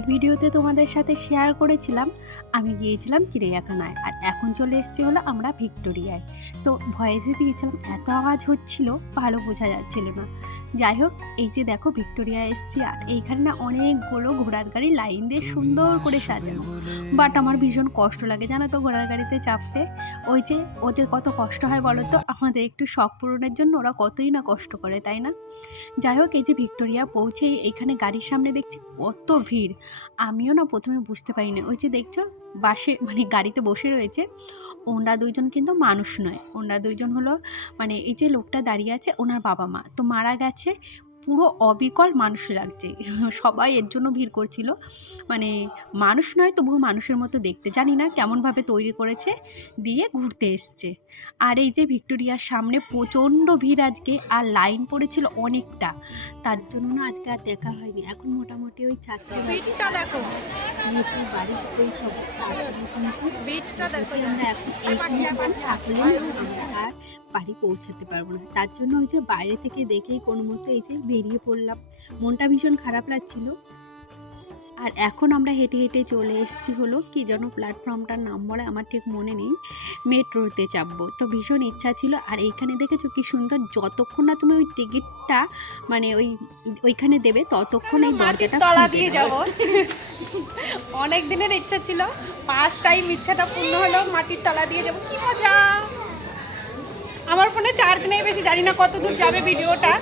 আগের ভিডিওতে তোমাদের সাথে শেয়ার করেছিলাম আমি গিয়েছিলাম চিড়িয়াখানায়, আর এখন চলে এসেছি হলো আমরা ভিক্টোরিয়ায়। তো ভয়েসে দিয়েছিলাম, এত আওয়াজ হচ্ছিল ভালো বোঝা যাচ্ছিল না। যাই হোক, এই যে দেখো ভিক্টোরিয়া এসেছি, আর এইখানে না অনেকগুলো ঘোড়ার গাড়ি লাইন দিয়ে সুন্দর করে সাজানো। বাট আমার ভীষণ কষ্ট লাগে জানো তো ঘোড়ার গাড়িতে চাপতে। ওই যে ওদের কত কষ্ট হয় বলো তো, আমাদের একটু শখ পূরণের জন্য ওরা কতই না কষ্ট করে, তাই না? যাই হোক, এই যে ভিক্টোরিয়া পৌঁছেই এইখানে গাড়ির সামনে দেখছি কত ভিড়। আমিও না প্রথমে বুঝতে পারিনি। ওই যে দেখছো বাসে মানে গাড়িতে বসে রয়েছে, ওনারা দুইজন কিন্তু মানুষ নয়, ওনারা দুইজন হলো মানে এই যে লোকটা দাঁড়িয়ে আছে ওনার বাবা মা তো মারা গেছে। পুরো অবিকল মানুষ লাগছে। সবাই এর জন্য ভিড় করছিল, মানে মানুষ নয় তবুও মানুষের মতো দেখতে, জানি না কেমনভাবে তৈরি করেছে, দিয়ে ঘুরতে এসছে। আর এই যে ভিক্টোরিয়ার সামনে প্রচণ্ড ভিড় আজকে, আর লাইন পড়েছিল অনেকটা, তার জন্য না আজকে আর দেখা হয়নি। এখন মোটামুটি ওই 4টে ভিড়টা দেখো, যেহেতু বাড়ি পৌঁছাবো ভিড়টা দেখো, আমরা এখন এইখানে থাকলেও আমরা আর বাড়ি পৌঁছাতে পারবো না। তার জন্য ওই যে বাইরে থেকে দেখেই কোনো মতো এই যে বেরিয়ে পড়লাম। মনটা ভীষণ খারাপ লাগছিল। আর এখন আমরা হেঁটে হেঁটে চলে এসেছি হলো কি যেন প্ল্যাটফর্মটার নাম বলে আমার ঠিক মনে নেই, মেট্রোতে চাপবো। তো ভীষণ ইচ্ছা ছিল। আর এইখানে দেখেছো কি সুন্দর, যতক্ষণ না তুমি ওই টিকিটটা মানে ওইখানে দেবে ততক্ষণ এই দরজাটা তলা দিয়ে যাব। অনেক দিনের ইচ্ছা ছিল, ফার্স্ট টাইম ইচ্ছাটা পূর্ণ হলো, মাটির তলা দিয়ে যাব। কি মজা! আমার ফোনে চার্জ নেই বেশি, জানি না কত দূর যাবে ভিডিওটা।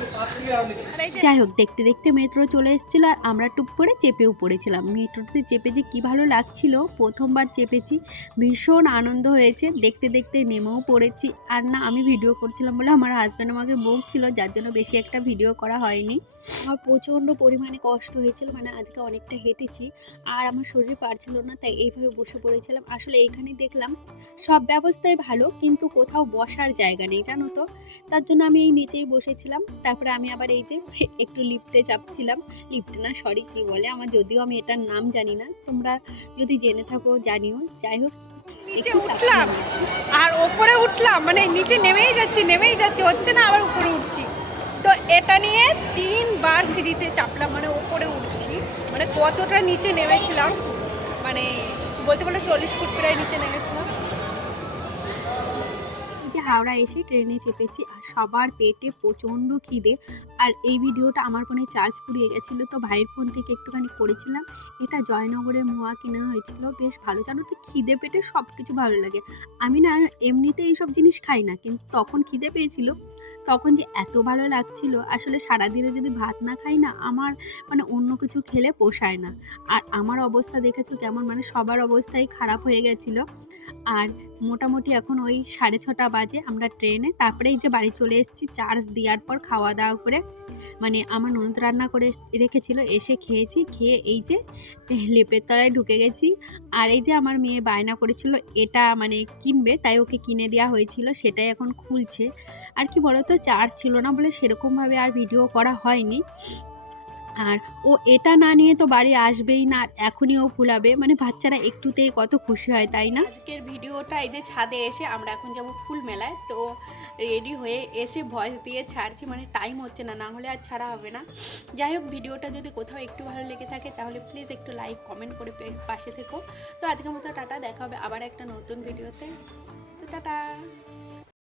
যাই হোক, দেখতে দেখতে মেট্রো চলে এসেছিলো, আর আমরা টুক করে চেপেও পড়েছিলাম। মেট্রোতে চেপে যে কী ভালো লাগছিল, প্রথমবার চেপেছি, ভীষণ আনন্দ হয়েছে। দেখতে দেখতে নেমেও পড়েছি। আর না আমি ভিডিও করছিলাম বলে আমার হাজব্যান্ড আমাকে বকছিল, যার জন্য বেশি একটা ভিডিও করা হয়নি। আমার প্রচণ্ড পরিমাণে কষ্ট হয়েছিল, মানে আজকে অনেকটা হেঁটেছি আর আমার শরীর পারছিল না, তাই এইভাবে বসে পড়েছিলাম। আসলে এইখানে দেখলাম সব ব্যবস্থাই ভালো, কিন্তু কোথাও বসার জায়গা নেই জানো তো, তার জন্য আমি এই নিচেই বসেছিলাম। তারপরে আমি আবার এই যে একটু লিফটে চাপছিলাম, লিফটে না সরি কি বলে আমার, যদিও আমি এটার নাম জানি না, তোমরা যদি জেনে থাকো জানিও। যাই হোক, নিচে উঠলাম আর ওপরে উঠলাম, মানে নিচে নেমেই যাচ্ছি, হচ্ছে না, আবার উপরে উঠছি। তো এটা নিয়ে 3বার সিঁড়িতে চাপলাম, মানে ওপরে উঠছি। মানে কতটা নিচে নেমেছিলাম, মানে বলতে বলে 40 ফুট প্রায় নিচে নেমেছিলাম। যে হাওড়া এসে ট্রেনে চেপেছি, আর সবার পেটে প্রচণ্ড খিদে। আর এই ভিডিওটা আমার ফোনে চার্জ ফুরিয়ে গেছিলো, তো ভাইয়ের ফোন থেকে একটুখানি করেছিলাম। এটা জয়নগরের মোয়া কেনা হয়েছিল, বেশ ভালো জানো তো, খিদে পেটে সব কিছু ভালো লাগে। আমি না এমনিতে এইসব জিনিস খাই না, কিন্তু তখন খিদে পেয়েছিল, তখন যে এত ভালো লাগছিল। আসলে সারাদিনে যদি ভাত না খাই না, আমার মানে অন্য কিছু খেলে পোষায় না। আর আমার অবস্থা দেখেছো কেমন, মানে সবার অবস্থাই খারাপ হয়ে গেছিলো। আর মোটামুটি এখন ওই 6:30 বাজে, আমরা ট্রেনে। তারপরে এই যে বাড়ি চলে এসেছি চার্জ দেওয়ার পর, খাওয়া দাওয়া করে, মানে আমার ননদ রান্না করে রেখেছিল, এসে খেয়েছি, খেয়ে এই যে লেপের তলায় ঢুকে গেছি। আর এই যে আমার মেয়ে বায়না করেছিল এটা মানে কিনবে, তাই ওকে কিনে দেওয়া হয়েছিল, সেটাই এখন খুলছে। আর কি বলতো, চার্জ ছিল না বলে সেরকমভাবে আর ভিডিও করা হয়নি। আর ও এটা না নিয়ে তো বাড়ি আসবেই না, আর এখনই ও ফুলাবে, মানে বাচ্চারা একটুতেই কত খুশি হয়, তাই না? আজকের ভিডিওটা এই যে ছাদে এসে আমরা এখন যাব ফুল মেলায়, তো রেডি হয়ে এসে ভয়েস দিয়ে ছাড়ছি, মানে টাইম হচ্ছে না, না হলে আর ছাড়া হবে না। যাই হোক, ভিডিওটা যদি কোথাও একটু ভালো লেগে থাকে তাহলে প্লিজ একটু লাইক কমেন্ট করে পাশে থেকো। তো আজকের মতো টাটা, দেখা হবে আবার একটা নতুন ভিডিওতে। তো টাটা।